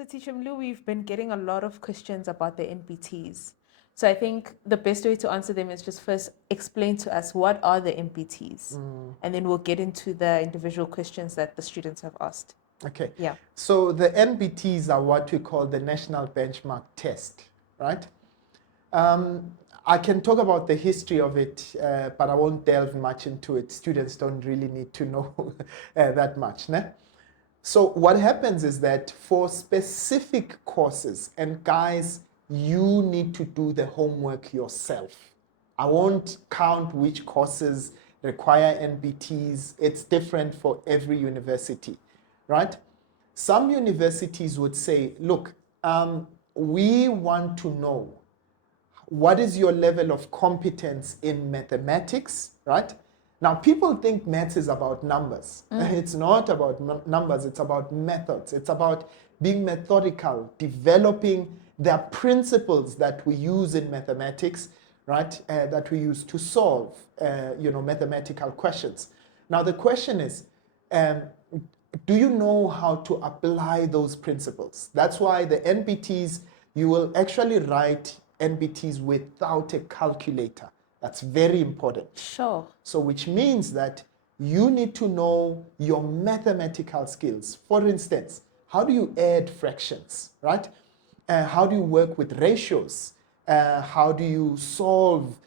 So, Teacher Mlu, we've been getting a lot of questions about the NBTs. So, I think the best way to answer them is just first explain to us what are the NBTs, and then we'll get into the individual questions that the students have asked. Okay. Yeah. So the NBTs are what we call the National Benchmark Test, right? I can talk about the history of it, but I won't delve much into it. Students don't really need to know that much. Ne? So what happens is that for specific courses, and guys, you need to do the homework yourself. I won't count which courses require NBTs. It's different for every university, right? Some universities would say, look, we want to know what is your level of competence in mathematics, right? Now, people think maths is about numbers. It's not about numbers, it's about methods. It's about being methodical, developing the principles that we use in mathematics, right? That we use to solve, mathematical questions. Now, the question is, do you know how to apply those principles? That's why the NBTs, you will actually write NBTs without a calculator. That's very important. Sure. So which means that you need to know your mathematical skills. For instance, how do you add fractions, right? How do you work with ratios? How do you solve,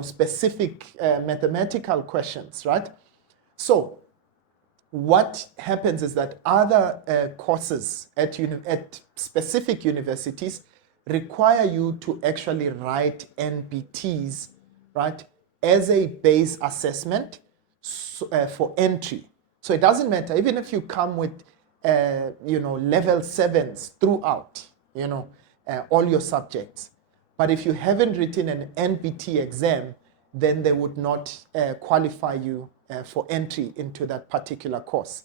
specific mathematical questions, right? So what happens is that other courses at specific universities require you to actually write NBTs, right, as a base assessment for entry. So it doesn't matter, even if you come with, level 7s throughout, all your subjects. But if you haven't written an NBT exam, then they would not qualify you for entry into that particular course.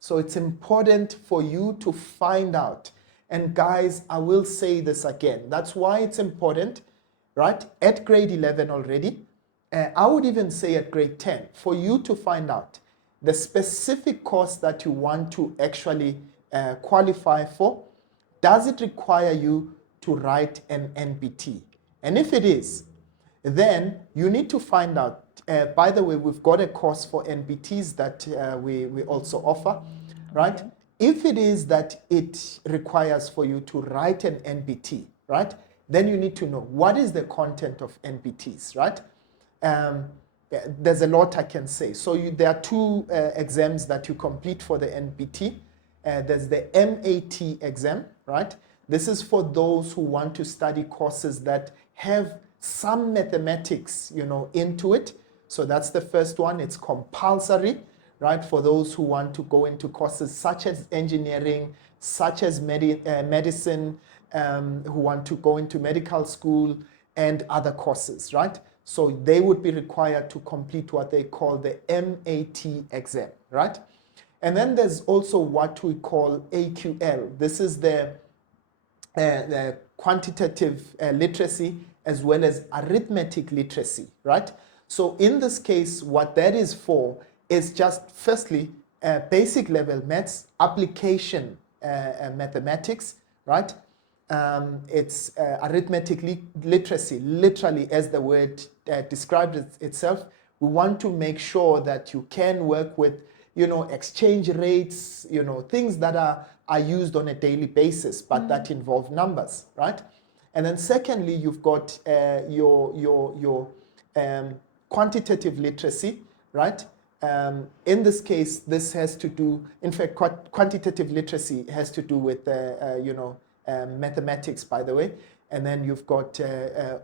So it's important for you to find out. And guys, I will say this again. That's why it's important, right? At grade 11 already, I would even say at grade 10, for you to find out the specific course that you want to actually qualify for. Does it require you to write an NBT? And if it is, then you need to find out. By the way, we've got a course for NBTs that we also offer, right? Okay. If it is that it requires for you to write an NBT, right? Then you need to know what is the content of NBTs, right? There's a lot I can say. So there are two exams that you complete for the NBT. There's the MAT exam, right? This is for those who want to study courses that have some mathematics, into it. So that's the first one. It's compulsory, right? For those who want to go into courses such as engineering, such as medicine, who want to go into medical school and other courses, right? So they would be required to complete what they call the MAT exam, right? And then there's also what we call AQL. This is the quantitative literacy as well as arithmetic literacy, right? So in this case, what that is for is just firstly, basic level maths, application mathematics, right? It's arithmetic literacy, literally as the word describes itself. We want to make sure that you can work with, exchange rates, things that are used on a daily basis, but that involve numbers, right? And then secondly, you've got your quantitative literacy, right? In this case, this has to do, in fact, quantitative literacy has to do with, mathematics, by the way. And then you've got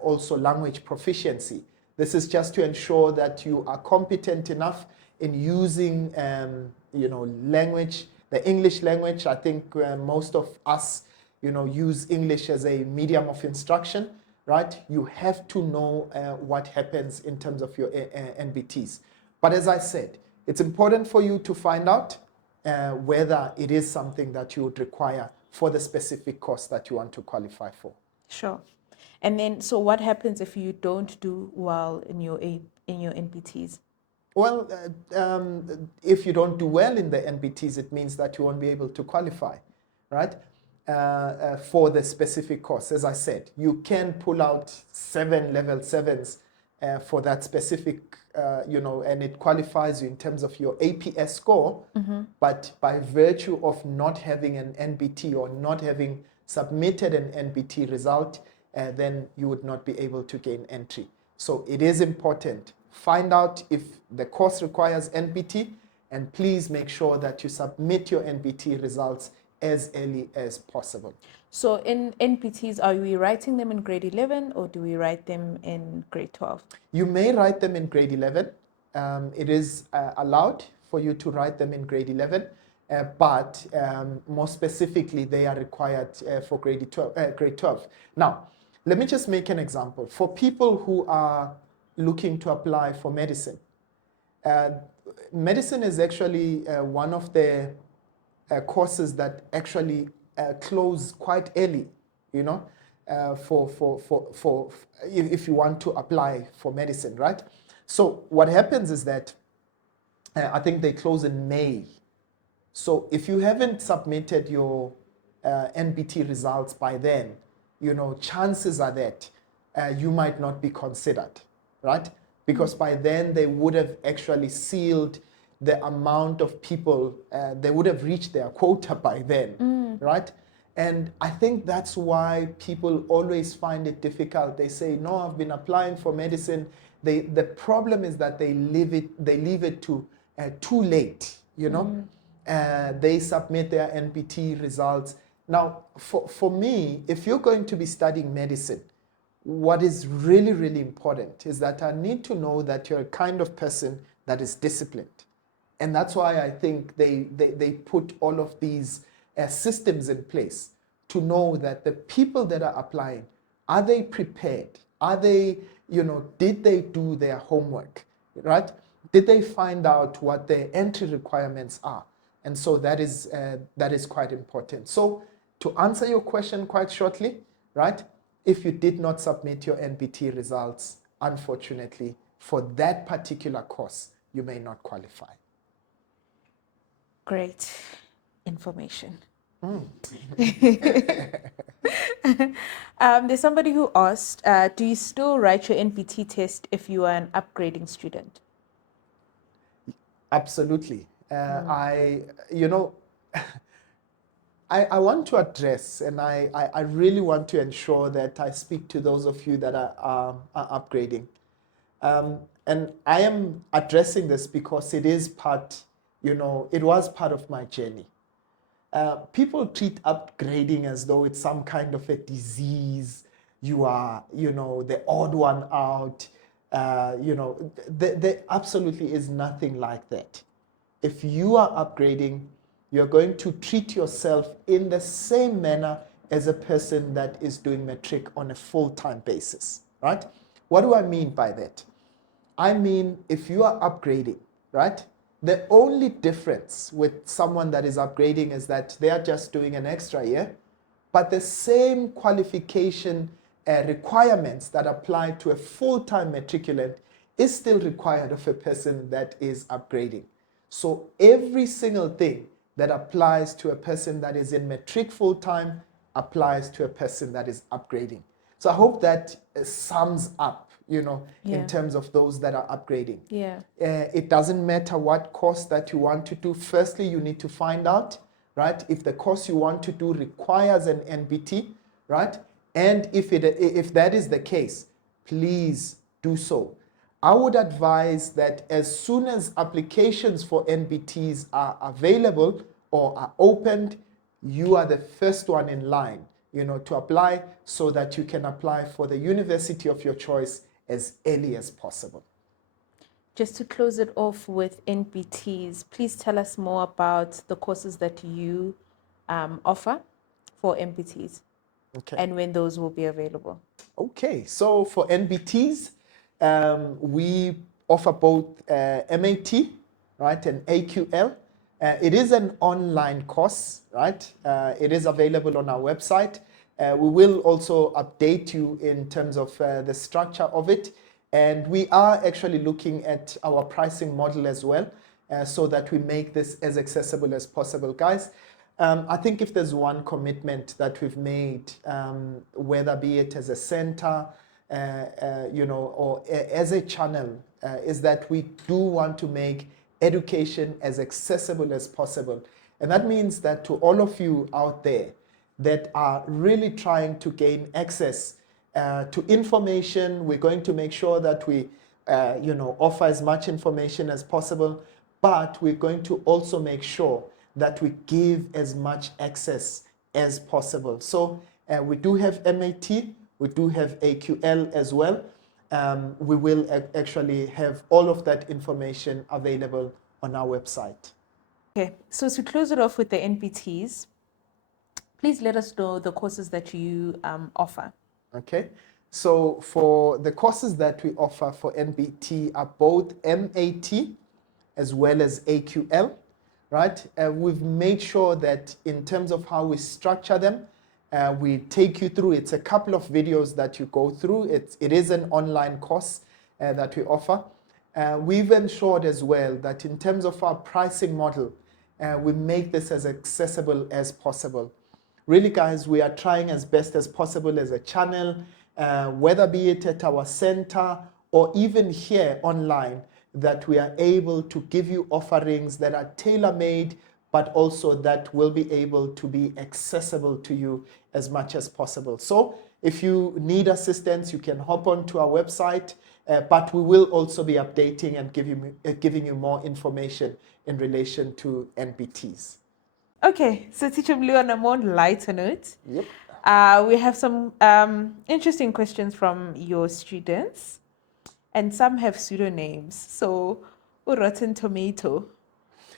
also language proficiency. This is just to ensure that you are competent enough in using, language, the English language. I think most of us, use English as a medium of instruction, right? You have to know what happens in terms of your NBTs. But as I said, it's important for you to find out whether it is something that you would require for the specific course that you want to qualify for. Sure. And then, so what happens if you don't do well in your NBTs? Well, if you don't do well in the NBTs, it means that you won't be able to qualify, right? for the specific course. As I said, you can pull out 7 level 7s for that specific, and it qualifies you in terms of your APS score. But by virtue of not having an NBT or not having submitted an NBT result, then you would not be able to gain entry. So it is important. Find out if the course requires NBT, and please make sure that you submit your NBT results as early as possible. So in NBTs, are we writing them in grade 11 or do we write them in grade 12? You may write them in grade 11. It is allowed for you to write them in grade 11, but more specifically, they are required for grade 12. Now, let me just make an example. For people who are looking to apply for medicine, medicine is actually one of the courses that actually close quite early, for if you want to apply for medicine, right? So what happens is that I think they close in May. So if you haven't submitted your NBT results by then, chances are that you might not be considered, right? Because by then they would have actually sealed the amount of people, they would have reached their quota by then, right? And I think that's why people always find it difficult. They say, no, I've been applying for medicine. The problem is that they leave it to too late, They submit their NBT results. Now, for me, if you're going to be studying medicine, what is really, really important is that I need to know that you're a kind of person that is disciplined. And that's why I think they put all of these systems in place to know that the people that are applying, are they prepared? Are they, did they do their homework, right? Did they find out what their entry requirements are? And so that is quite important. So to answer your question quite shortly, right? If you did not submit your NBT results, unfortunately, for that particular course, you may not qualify. Great information. There's somebody who asked, do you still write your NBT test if you are an upgrading student? Absolutely. I want to address, and I really want to ensure that I speak to those of you that are upgrading. And I am addressing this because it is part, it was part of my journey. People treat upgrading as though it's some kind of a disease. You are, the odd one out. There absolutely is nothing like that. If you are upgrading, you're going to treat yourself in the same manner as a person that is doing matric on a full-time basis, right? What do I mean by that? I mean, if you are upgrading, right? The only difference with someone that is upgrading is that they are just doing an extra year, but the same qualification requirements that apply to a full-time matriculant is still required of a person that is upgrading. So every single thing that applies to a person that is in matric full-time applies to a person that is upgrading. So I hope that sums up, in terms of those that are upgrading. Yeah. It doesn't matter what course that you want to do. Firstly, you need to find out, right, if the course you want to do requires an NBT, right? And if that is the case, please do so. I would advise that as soon as applications for NBTs are available or are opened, you are the first one in line, to apply so that you can apply for the university of your choice as early as possible. Just to close it off with NBTs, please tell us more about the courses that you offer for NBTs, okay, and when those will be available. Okay, so for NBTs, we offer both MAT, right, and AQL. It is an online course, right? It is available on our website. We will also update you in terms of the structure of it. And we are actually looking at our pricing model as well, so that we make this as accessible as possible. Guys, I think if there's one commitment that we've made, whether be it as a center, or as a channel, is that we do want to make education as accessible as possible. And that means that to all of you out there that are really trying to gain access to information, we're going to make sure that we offer as much information as possible, but we're going to also make sure that we give as much access as possible. So we do have MAT, we do have AQL as well. We will actually have all of that information available on our website. Okay, so to close it off with the NBTs, please let us know the courses that you offer. Okay, so for the courses that we offer for NBT are both MAT as well as AQL, right? We've made sure that in terms of how we structure them, we take you through. It's a couple of videos that you go through. It is an online course that we offer. We've ensured as well that in terms of our pricing model, we make this as accessible as possible. Really, guys, we are trying as best as possible as a channel, whether be it at our center or even here online, that we are able to give you offerings that are tailor-made, but also that will be able to be accessible to you as much as possible. So if you need assistance, you can hop onto our website, but we will also be updating and giving you more information in relation to NBTs. Okay, so Teacher Blue, on a more lighter note, Yep. we have some interesting questions from your students, and some have pseudonames. So, Rotten Tomato,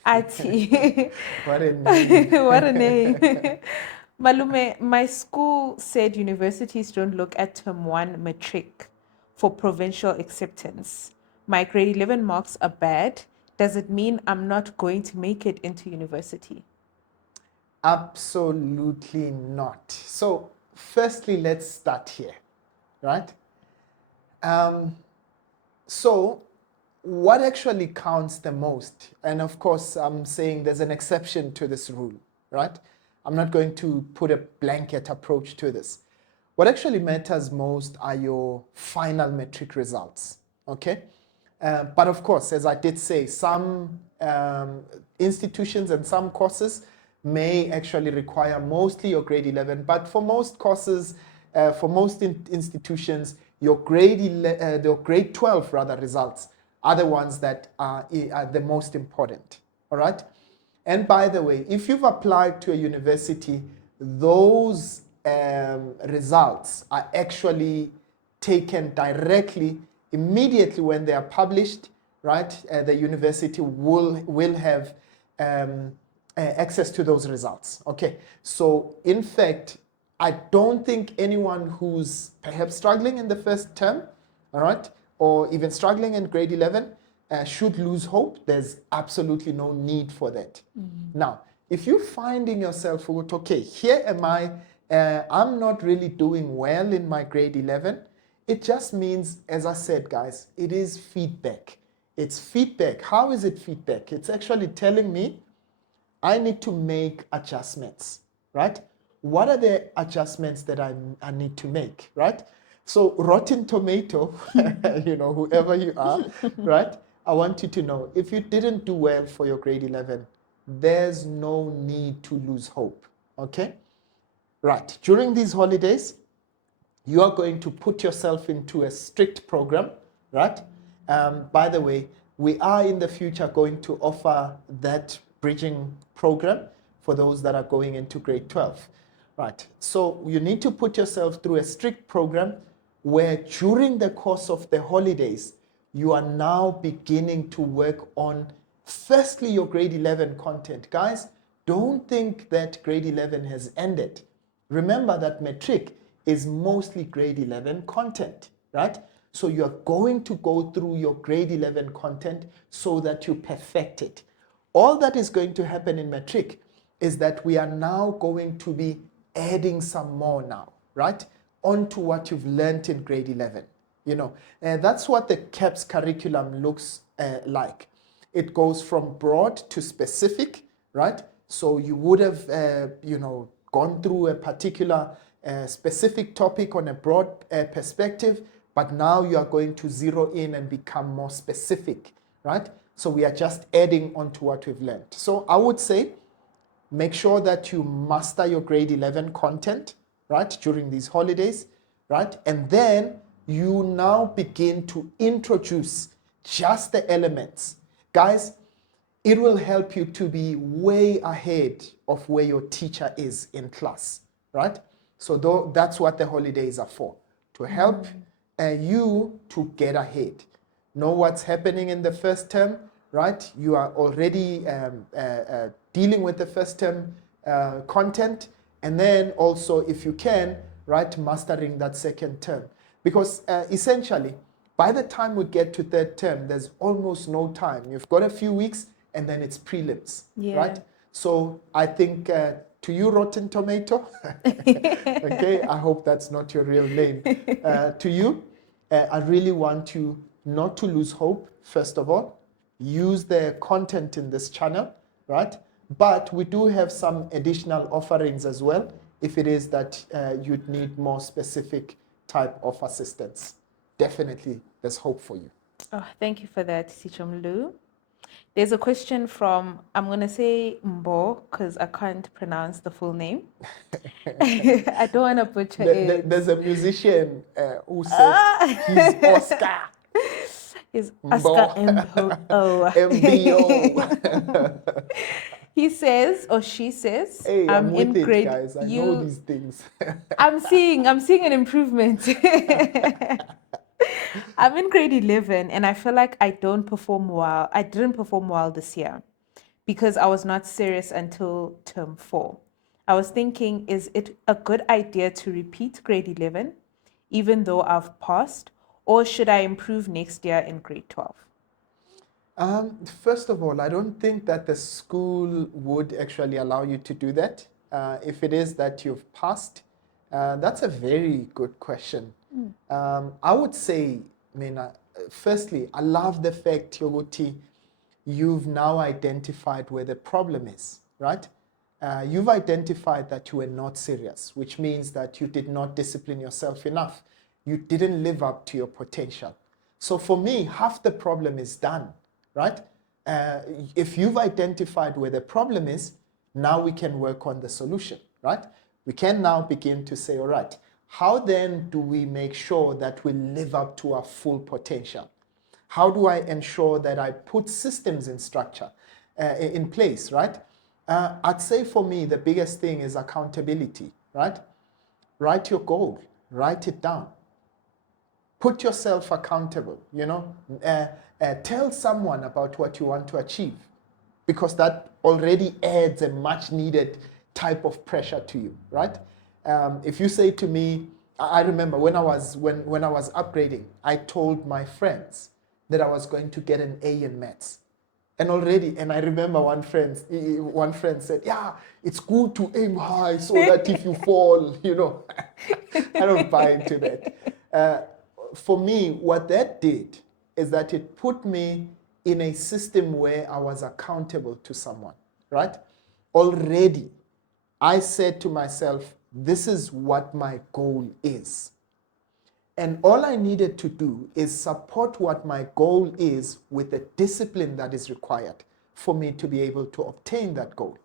Ati. What a name. What a name. Malume, my school said universities don't look at term 1 matric for provincial acceptance. My grade 11 marks are bad. Does it mean I'm not going to make it into university? Absolutely not. So firstly, let's start here, right? So what actually counts the most? And of course, I'm saying there's an exception to this rule, right? I'm not going to put a blanket approach to this. What actually matters most are your final matric results, okay? But of course, as I did say, some institutions and some courses may actually require mostly your grade 11, but for most courses, for most institutions, your grade 12 rather results are the ones that are the most important, all right? And by the way, if you've applied to a university, those results are actually taken directly, immediately when they are published, right? The university will have access to those results. Okay, so in fact, I don't think anyone who's perhaps struggling in the first term, all right, or even struggling in grade 11 should lose hope. There's absolutely no need for that. Now, if you're finding yourself, okay, here am I, I'm not really doing well in my grade 11, it just means, as I said, guys, it is feedback. It's feedback. How is it feedback? It's actually telling me I need to make adjustments, right? What are the adjustments that I need to make, right? So Rotten Tomato, whoever you are, right? I want you to know, if you didn't do well for your grade 11, there's no need to lose hope, okay? Right, during these holidays, you are going to put yourself into a strict program, right? By the way, we are in the future going to offer that bridging program for those that are going into grade 12, right? So you need to put yourself through a strict program where during the course of the holidays, you are now beginning to work on, firstly, your grade 11 content. Guys, don't think that grade 11 has ended. Remember that matric is mostly grade 11 content, right? So you're going to go through your grade 11 content so that you perfect it. All that is going to happen in matric is that we are now going to be adding some more now, right? Onto what you've learned in grade 11. And that's what the CAPS curriculum looks like. It goes from broad to specific, right? So you would have, gone through a particular specific topic on a broad perspective, but now you are going to zero in and become more specific, right? So we are just adding on to what we've learned. So I would say, make sure that you master your grade 11 content, right, during these holidays, right? And then you now begin to introduce just the elements. Guys, it will help you to be way ahead of where your teacher is in class, right? So that's what the holidays are for, to help you to get ahead. Know what's happening in the first term, right? You are already dealing with the first term content, and then also, if you can, right, mastering that second term. Because essentially, by the time we get to third term, there's almost no time. You've got a few weeks, and then it's prelims, right? So I think to you, Rotten Tomato, okay, I hope that's not your real name. To you, I really want you not to lose hope, first of all. Use the content in this channel, right? But we do have some additional offerings as well, if it is that you'd need more specific type of assistance. Definitely, there's hope for you. Oh, thank you for that, Teacher Mlu. There's a question from, I'm going to say Mbo, because I can't pronounce the full name. I don't want to butcher it. There's a musician who said he's Oscar. He's Oscar Mbo. MBO. He says, or she says, Hey, I'm with it, grade. guys. I know these things. I'm seeing an improvement. I'm in grade 11 and I feel like I didn't perform well this year because I was not serious until term 4. I was thinking, is it a good idea to repeat grade 11 even though I've passed, or should I improve next year in grade 12? First of all, I don't think that the school would actually allow you to do that. If it is that you've passed, that's a very good question. I would say, Mina, firstly, I love the fact, Yoguti, you've now identified where the problem is, right? You've identified that you were not serious, which means that you did not discipline yourself enough. You didn't live up to your potential. So for me, half the problem is done, right? If you've identified where the problem is, now we can work on the solution, right? We can now begin to say, all right, how then do we make sure that we live up to our full potential? How do I ensure that I put systems in structure, in place, right? I'd say for me, the biggest thing is accountability, right? Write your goal, write it down. Put yourself accountable, tell someone about what you want to achieve, because that already adds a much needed type of pressure to you, right? If you say to me, I remember when I was upgrading, I told my friends that I was going to get an A in maths. And I remember one friend said, yeah, it's good to aim high so that if you fall, I don't buy into that. For me, what that did is that it put me in a system where I was accountable to someone, right? Already, I said to myself, this is what my goal is. And all I needed to do is support what my goal is with the discipline that is required for me to be able to obtain that goal.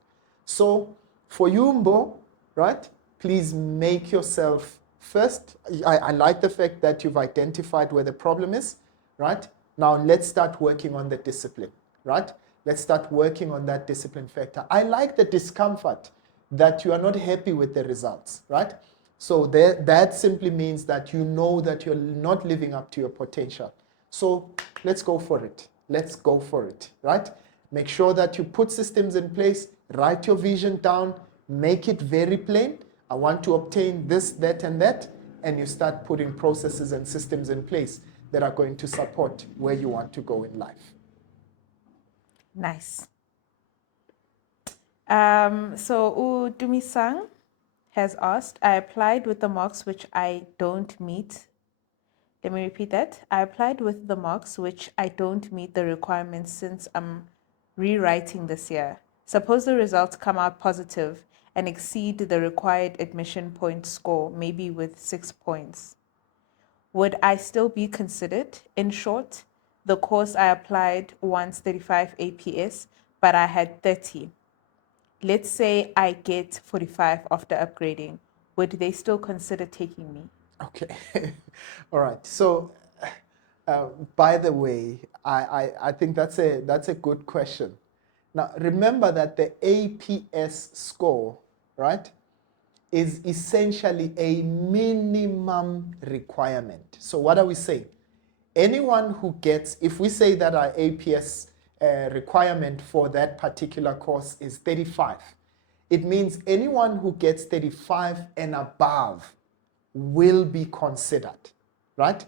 So for you, Mbo, right, please make yourself first. I like the fact that you've identified where the problem is, right? Now let's start working on the discipline, right? Let's start working on that discipline factor. I like the discomfort that you are not happy with the results, right? So that simply means that you know that you're not living up to your potential. So let's go for it. Let's go for it, right? Make sure that you put systems in place, write your vision down, make it very plain. I want to obtain this, that, and that, and you start putting processes and systems in place that are going to support where you want to go in life. Nice. So Udumi-san has asked, I applied with the marks which I don't meet. Let me repeat that. I applied with the marks which I don't meet the requirements since I'm rewriting this year. Suppose the results come out positive and exceed the required admission point score, maybe with 6 points. Would I still be considered? In short, the course I applied wants 35 APS, but I had 30. Let's say I get 45 after upgrading. Would they still consider taking me? Okay. All right. So, by the way, I think that's a good question. Now, remember that the APS score, right, is essentially a minimum requirement. So what are we saying? Anyone who gets, if we say that our APS requirement for that particular course is 35, it means anyone who gets 35 and above will be considered, right?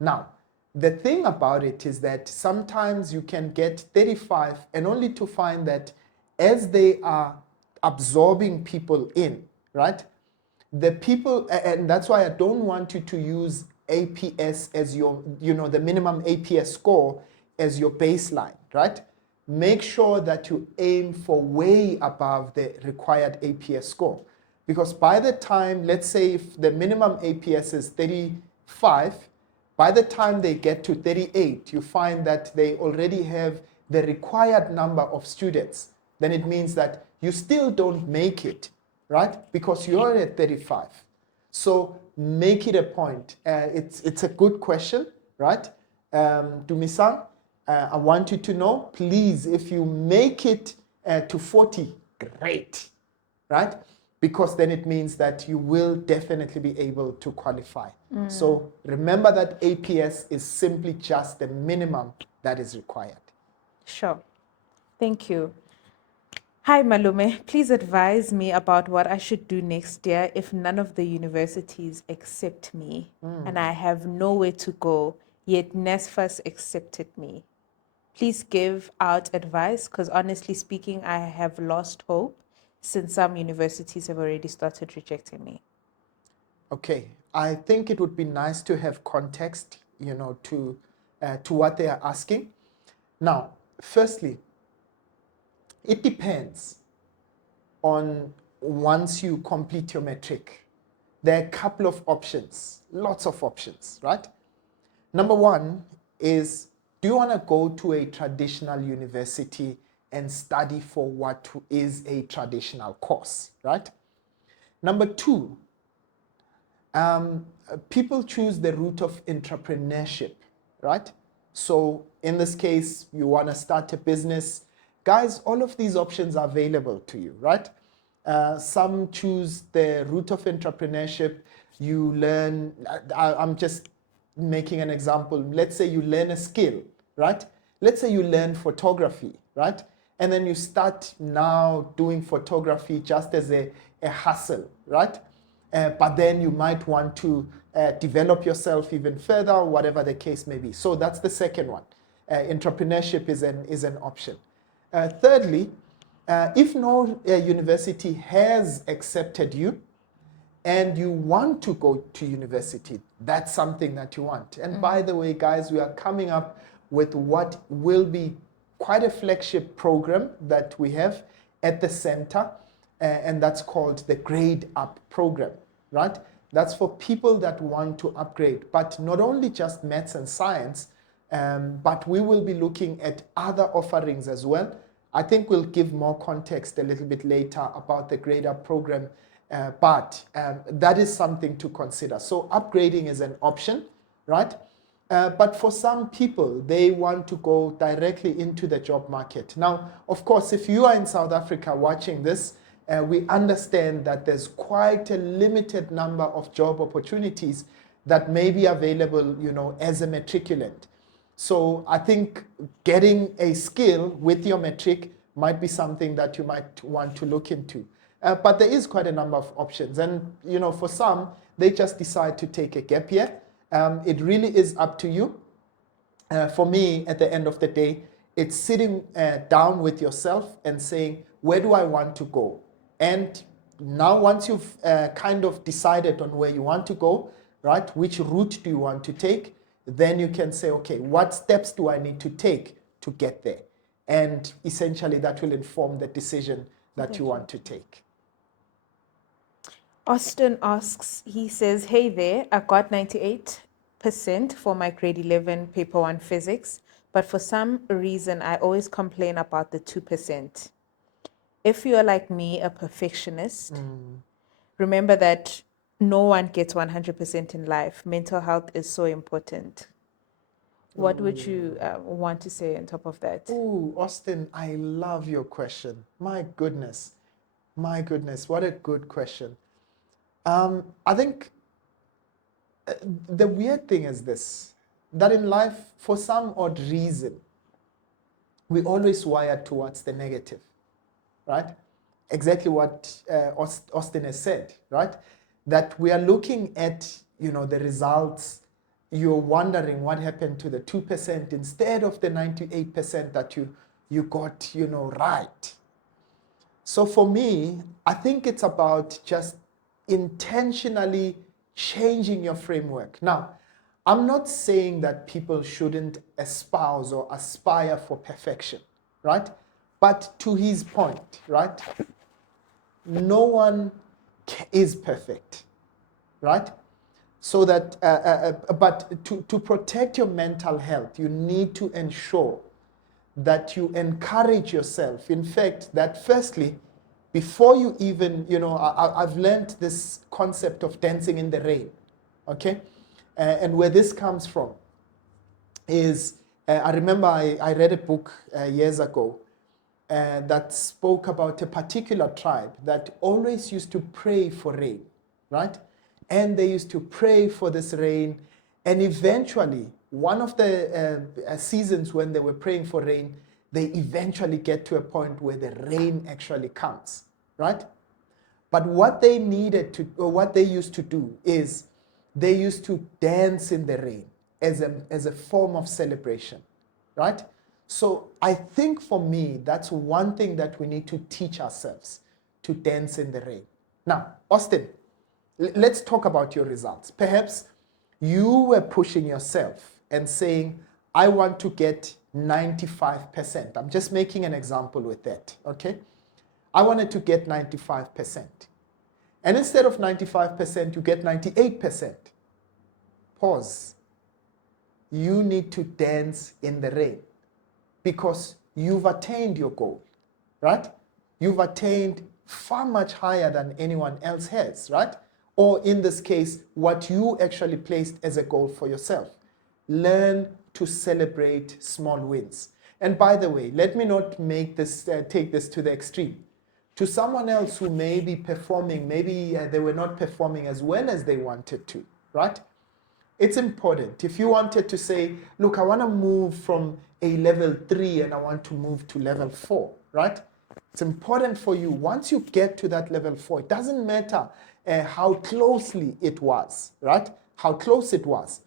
Now, the thing about it is that sometimes you can get 35 and only to find that as they are absorbing people in, right? The people, and that's why I don't want you to use APS as your, the minimum APS score as your baseline, right? Make sure that you aim for way above the required APS score. Because by the time, let's say if the minimum APS is 35, by the time they get to 38, you find that they already have the required number of students. Then it means that you still don't make it, right? Because you're at 35. So make it a point. It's a good question, right? Dumisang, I want you to know, please, if you make it to 40, great, right? Because then it means that you will definitely be able to qualify. So remember that APS is simply just the minimum that is required. Sure. Thank you. Hi, Malume. Please advise me about what I should do next year if none of the universities accept me and I have nowhere to go, yet NSFAS accepted me. Please give out advice because honestly speaking, I have lost hope since some universities have already started rejecting me. Okay, I think it would be nice to have context, to what they are asking. Now, firstly, it depends on once you complete your matric. There are a couple of options, lots of options, right? Number one is, do you want to go to a traditional university and study for what is a traditional course, right? Number two, people choose the route of entrepreneurship, right? So in this case, you want to start a business. Guys, all of these options are available to you, right? Some choose the route of entrepreneurship. You learn, I'm just making an example. Let's say you learn a skill, right? Let's say you learn photography, right? And then you start now doing photography just as a hustle, right? But then you might want to develop yourself even further, whatever the case may be. So that's the second one. Entrepreneurship is an option. Thirdly, if no university has accepted you and you want to go to university, that's something that you want. And by the way, guys, we are coming up with what will be quite a flagship program that we have at the center, and that's called the Grade Up program, right? That's for people that want to upgrade, but not only just maths and science, but we will be looking at other offerings as well. I think we'll give more context a little bit later about the Grade Up program, but that is something to consider. So upgrading is an option, right? But for some people, they want to go directly into the job market. Now, of course, if you are in South Africa watching this, we understand that there's quite a limited number of job opportunities that may be available, as a matriculant. So I think getting a skill with your matric might be something that you might want to look into. But there is quite a number of options. And, for some, they just decide to take a gap year. It really is up to you. For me, at the end of the day, it's sitting down with yourself and saying, where do I want to go? And now once you've kind of decided on where you want to go, right, which route do you want to take, then you can say, okay, what steps do I need to take to get there? And essentially that will inform the decision that you want to Definitely. take. Austin asks, he says, hey there, I got 98% for my grade 11 paper 1 physics, but for some reason I always complain about the 2%. If you're like me, a perfectionist, remember that no one gets 100% in life. Mental health is so important. What would you want to say on top of that? Oh, Austin, I love your question. My goodness. My goodness, what a good question. I think the weird thing is this, that in life, for some odd reason, we always wire towards the negative, right? Exactly what Austin has said, right? That we are looking at, the results. You're wondering what happened to the 2% instead of the 98% that you got, right. So for me, I think it's about just intentionally changing your framework. Now, I'm not saying that people shouldn't espouse or aspire for perfection, right? But to his point, right? No one is perfect, right? So that, but to protect your mental health, you need to ensure that you encourage yourself. In fact, that firstly, before you even, I've learned this concept of dancing in the rain, okay? And where this comes from is, I remember I read a book years ago that spoke about a particular tribe that always used to pray for rain, right? And they used to pray for this rain. And eventually, one of the seasons when they were praying for rain, they eventually get to a point where the rain actually comes, right? But what they needed to, or what they used to do is they used to dance in the rain as a form of celebration, right? So I think for me, that's one thing that we need to teach ourselves, to dance in the rain. Now, Austin, let's talk about your results. Perhaps you were pushing yourself and saying, I want to get 95%. I'm just making an example with that, okay? I wanted to get 95%. And instead of 95%, you get 98%. Pause. You need to dance in the rain because you've attained your goal, right? You've attained far much higher than anyone else has, right? Or in this case, what you actually placed as a goal for yourself. Learn to celebrate small wins. And by the way, let me not make this take this to the extreme. To someone else who may be performing, maybe they were not performing as well as they wanted to, right? It's important. If you wanted to say, look, I want to move from a level 3 and I want to move to level 4, right? It's important for you. Once you get to that level 4, it doesn't matter how closely it was, right? How close it was.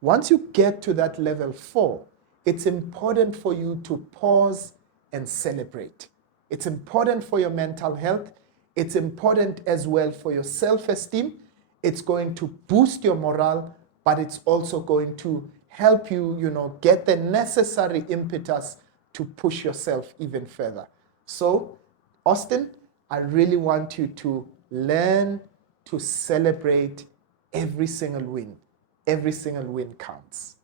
Once you get to that level 4, it's important for you to pause and celebrate. It's important for your mental health. It's important as well for your self-esteem. It's going to boost your morale, but it's also going to help you, get the necessary impetus to push yourself even further. So, Austin, I really want you to learn to celebrate every single win. Every single win counts.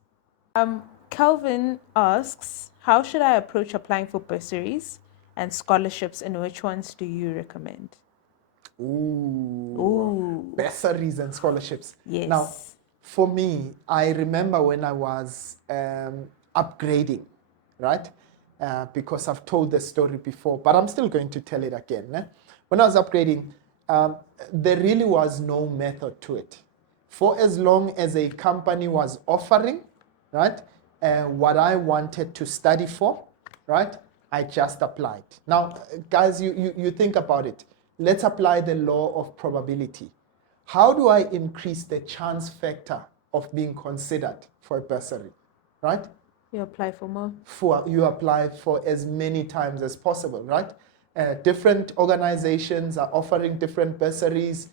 Calvin asks, how should I approach applying for bursaries and scholarships, and which ones do you recommend? Ooh, bursaries and scholarships. Yes. Now, for me, I remember when I was upgrading, right? Because I've told the story before, but I'm still going to tell it again. When I was upgrading, there really was no method to it. For as long as a company was offering, right, what I wanted to study for, right, I just applied. Now, guys, you think about it. Let's apply the law of probability. How do I increase the chance factor of being considered for a bursary, right? You apply for more. You apply for as many times as possible, right? Different organizations are offering different bursaries.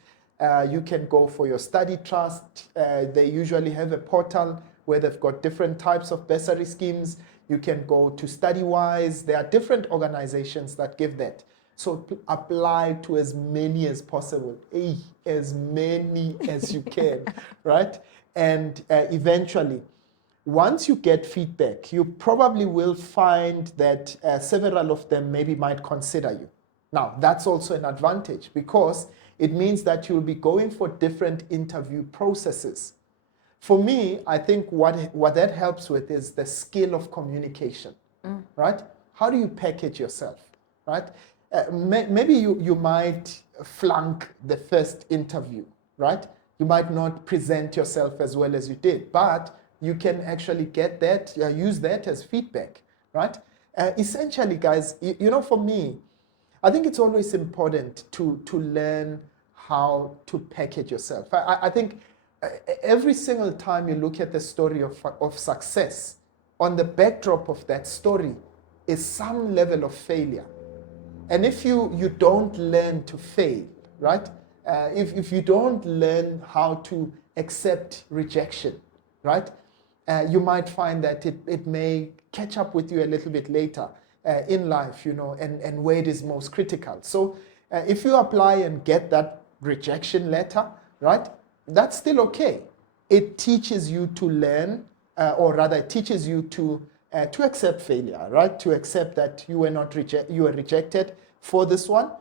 You can go for your study trust. They usually have a portal where they've got different types of bursary schemes. You can go to StudyWise. There are different organizations that give that. So apply to as many as possible, as many as you can, right? And eventually, once you get feedback, you probably will find that several of them maybe might consider you. Now, that's also an advantage because it means that you'll be going for different interview processes. For me, I think what that helps with is the skill of communication, right? How do you package yourself, right? Maybe you might flunk the first interview, right? You might not present yourself as well as you did, but you can actually get that, use that as feedback, right? Essentially, guys, you know, for me, I think it's always important to learn how to package yourself. I think every single time you look at the story of success, on the backdrop of that story is some level of failure. And if you don't learn to fail, right? If you don't learn how to accept rejection, right? You might find that it may catch up with you a little bit later in life, you know, and where it is most critical. So if you apply and get that rejection letter, right, that's still okay. It teaches you to learn, or rather, it teaches you to accept failure, right? To accept that you were rejected for this one,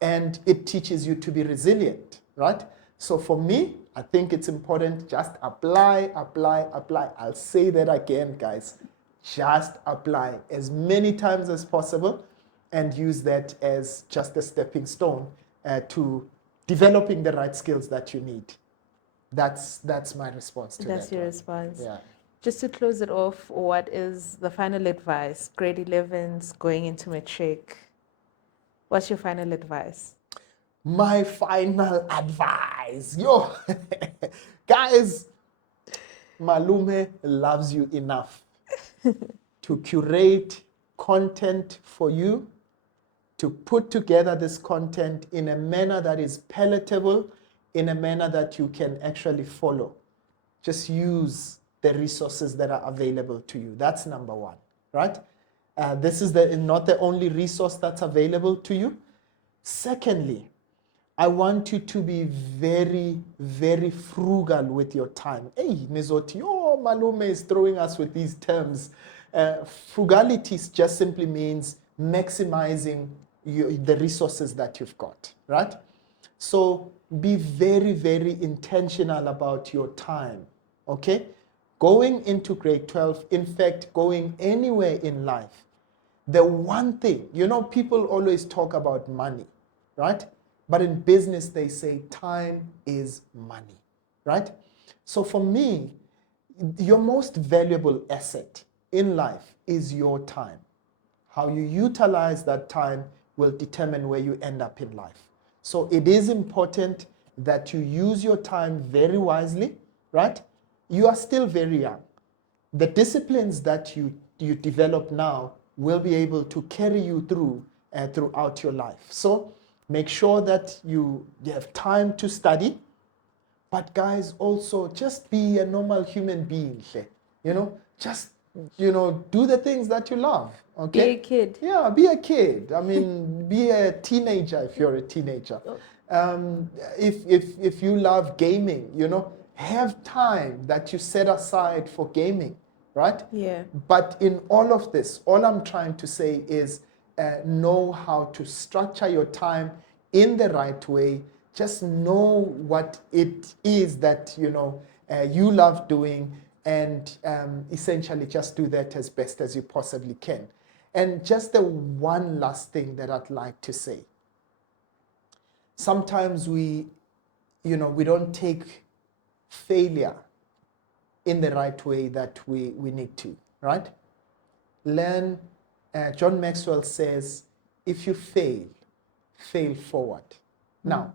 and it teaches you to be resilient, right? So for me, I think it's important, just apply, apply, apply. I'll say that again, guys. Just apply as many times as possible and use that as just a stepping stone to developing the right skills that you need. That's my response to that. That's your response. Yeah. Just to close it off, what is the final advice? Grade 11s going into matric. What's your final advice? My final advice, guys, Malume loves you enough to curate content for you, to put together this content in a manner that is palatable, in a manner that you can actually follow. Just use the resources that are available to you. That's number one, right? This is not the only resource that's available to you. Secondly, I want you to be very, very frugal with your time. Hey, Nizoti, Malume is throwing us with these terms. Frugality just simply means maximizing the resources that you've got, right? So be very, very intentional about your time, okay? Going into grade 12, in fact, going anywhere in life, the one thing, you know, people always talk about money, right? But in business, they say time is money, right? So for me, your most valuable asset in life is your time. How you utilize that time will determine where you end up in life. So it is important that you use your time very wisely, right? You are still very young. The disciplines that you develop now will be able to carry you throughout your life. So make sure that you have time to study, but guys, also just be a normal human being, you know, just, you know, do the things that you love, okay? Be a kid. Yeah, be a kid. I mean, be a teenager if you're a teenager. If you love gaming, you know, have time that you set aside for gaming, right? Yeah. But in all of this, all I'm trying to say is know how to structure your time in the right way. Just know what it is that, you know, you love doing, and essentially just do that as best as you possibly can. And just the one last thing that I'd like to say. Sometimes we don't take failure in the right way that we need to, right? Learn, John Maxwell says, if you fail forward. Now,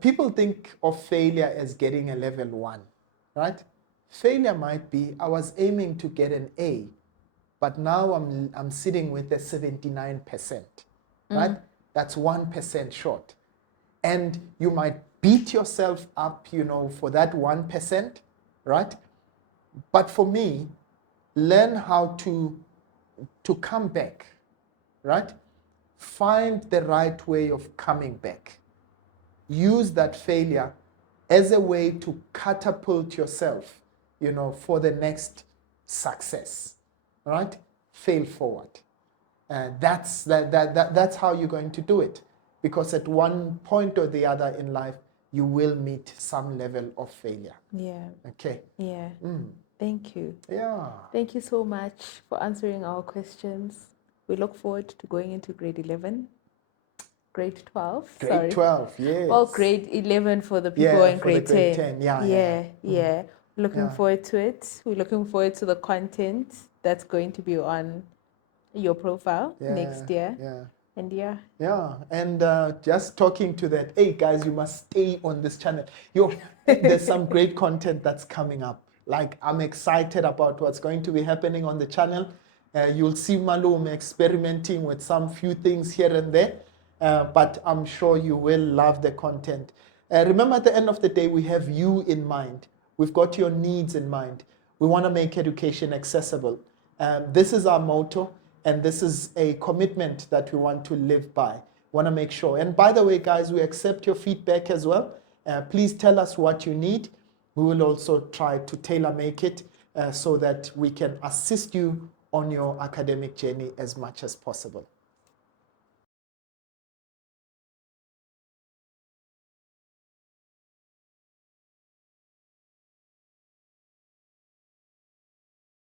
people think of failure as getting a level 1, right? Failure might be, I was aiming to get an A, but now I'm sitting with a 79%, right? That's 1% short. And you might beat yourself up, you know, for that 1%, right? But for me, learn how to to come back, right? Find the right way of coming back. Use that failure as a way to catapult yourself, for the next success, right? Fail forward. That's how you're going to do it. Because at one point or the other in life, you will meet some level of failure. Yeah. Okay. Yeah. Thank you. Yeah. Thank you so much for answering our questions. We look forward to going into grade 11. Grade 12. Grade 12, yes. Well, grade 11 for the people in for the grade grade 10. 10. Yeah. Looking forward to it. We're looking forward to the content that's going to be on your profile next year. Yeah. And yeah. Yeah, and just talking to that, hey guys, you must stay on this channel. There's some great content that's coming up. Like, I'm excited about what's going to be happening on the channel. You'll see Malum experimenting with some few things here and there, but I'm sure you will love the content. Remember, at the end of the day, we have you in mind. We've got your needs in mind. We want to make education accessible. This is our motto. And this is a commitment that we want to live by. Want to make sure. And by the way, guys, we accept your feedback as well. Please tell us what you need. We will also try to tailor make it so that we can assist you on your academic journey as much as possible.